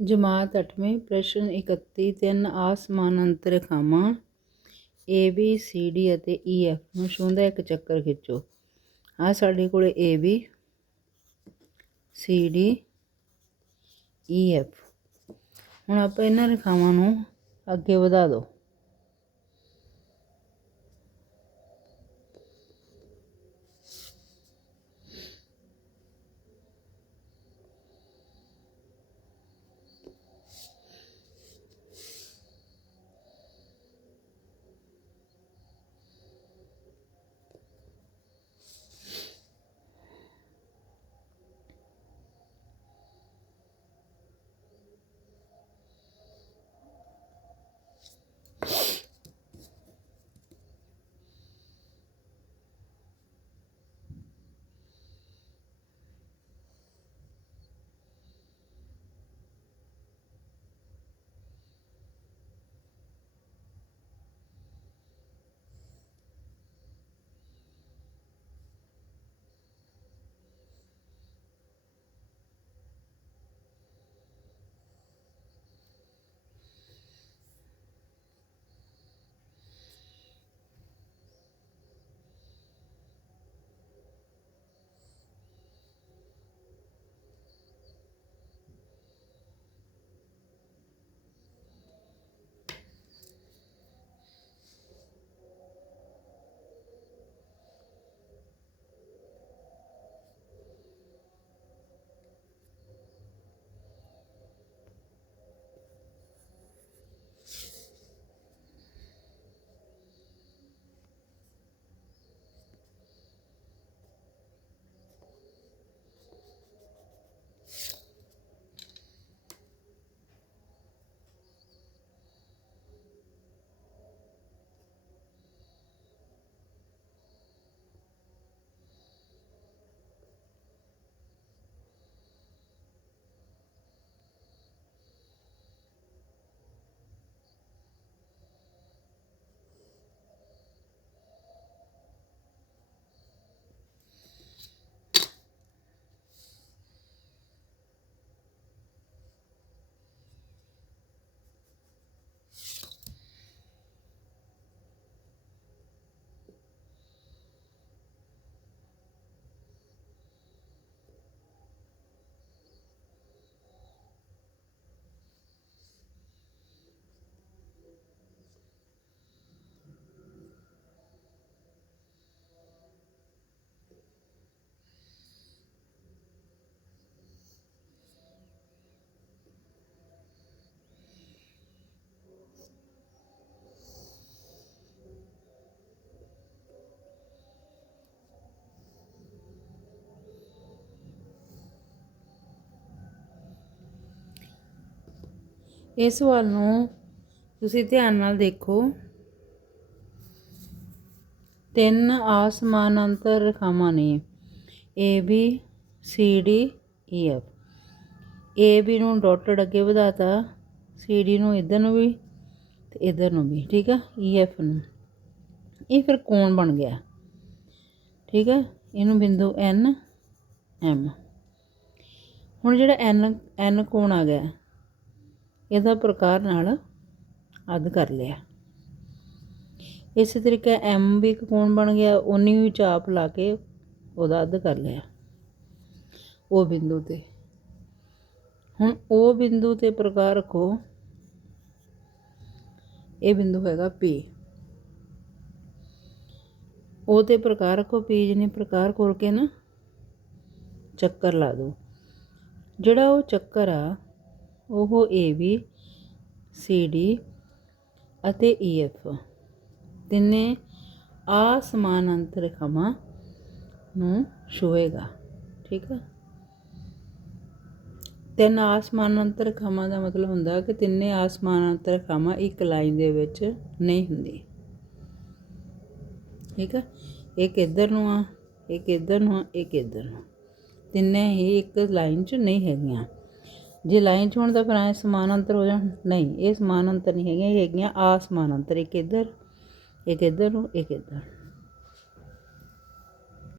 ਜਮਾਤ 8ਵੀਂ ਪ੍ਰਸ਼ਨ 31 ਤਿੰਨ ਆਸਮਾਨਾਂਤਰ ਰੇਖਾਵਾਂ ਏ ਬੀ ਸੀ ਡੀ ਅਤੇ ਈ F ਨੂੰ ਛੂੰਹਦਾ ਇੱਕ ਚੱਕਰ ਖਿੱਚੋ। ਆ ਸਾਡੇ ਕੋਲ A B C D E F ਹੁਣ ਆਪਾਂ ਇਹਨਾਂ ਰੇਖਾਵਾਂ ਨੂੰ ਅੱਗੇ ਵਧਾ ਦਿਓ। ਇਸ ਸਵਾਲ ਨੂੰ ਤੁਸੀਂ ਧਿਆਨ ਨਾਲ ਦੇਖੋ। ਤਿੰਨ ਆਸਮਾਨਾਂਤਰ ਰੇਖਾਵਾਂ ਨੇ। A, B, C, D E F A, B ਨੂੰ ਡਾਟਡ ਅੱਗੇ ਵਧਾਤਾ, C, D ਨੂੰ ਇਧਰ ਨੂੰ ਵੀ ਤੇ ਇਧਰ ਨੂੰ ਵੀ, ਠੀਕ ਆ? E F ਨੂੰ। ਇਹ ਫਿਰ ਕੋਣ ਬਣ ਗਿਆ? ਠੀਕ ਆ? ਇਹਨੂੰ ਬਿੰਦੂ N, M ਹੁਣ ਜਿਹੜਾ N N ਕੋਣ ਆ ਗਿਆ? ਇਹਦਾ ਪ੍ਰਕਾਰ ਨਾਲ ਅੱਧ ਕਰ ਲਿਆ। ਇਸੇ ਤਰੀਕੇ ਐਮ ਵੀ ਇੱਕ ਕੋਣ ਬਣ ਗਿਆ ਉਨੀ ਵੀ ਚਾਪ ਲਾ ਕੇ ਉਹਦਾ ਅੱਧ ਕਰ ਲਿਆ। ਉਹ ਬਿੰਦੂ ਤੇ। ਹੁਣ ਉਹ ਬਿੰਦੂ ਤੇ ਪ੍ਰਕਾਰ ਰੱਖੋ। ਇਹ ਬਿੰਦੂ ਹੈਗਾ P ਉਹ ਤੇ ਪ੍ਰਕਾਰ ਰੱਖੋ, P ਜਿਹਨੇ ਪ੍ਰਕਾਰ ਕੋਲ ਕੇ ਨਾ, ਚੱਕਰ ਲਾ ਦਿਓ। ਜਿਹੜਾ ਉਹ ਚੱਕਰ ਆ ਉਹ ਏ ਬੀ ਸੀ ਡੀ ਅਤੇ e, ਈ ਐਫ ਤਿੰਨੇ ਅੰਤਰ ਰੇਖਾਵਾਂ ਨੂੰ ਛੂਹੇਗਾ ਠੀਕ ਹੈ ਤਿੰਨ ਆਸਮਾਨ ਅੰਤਰ ਰੇਖਾਵਾਂ ਦਾ ਮਤਲਬ ਹੁੰਦਾ ਕਿ ਤਿੰਨੇ ਆਸਮਾਨ ਅੰਤਰ ਰੇਖਾਵਾਂ ਇੱਕ ਲਾਈਨ ਦੇ ਵਿੱਚ ਨਹੀਂ ਹੁੰਦੀ। ਠੀਕ ਹੈ ਇੱਕ ਇੱਧਰ ਨੂੰ ਆ, ਇੱਕ ਇੱਧਰ ਨੂੰ ਆ, ਇੱਕ ਇੱਧਰ ਨੂੰ। ਤਿੰਨੇ ਹੀ ਇੱਕ ਲਾਈਨ 'ਚ ਨਹੀਂ ਹੈਗੀਆਂ। ਜੇ ਲਾਈਨ 'ਚ ਹੋਣ ਤਾਂ ਫਿਰ ਐ ਅੰਤਰ ਹੋ ਜਾਣ। ਨਹੀਂ, ਇਹ ਸਮਾਨ ਅੰਤਰ ਨਹੀਂ ਹੈਗੀਆਂ, ਇਹ ਹੈਗੀਆਂ ਅੰਤਰ ਇੱਕ ਇੱਧਰ ਇੱਕ ਇੱਧਰ ਨੂੰ, ਇੱਕ ਇੱਧਰ।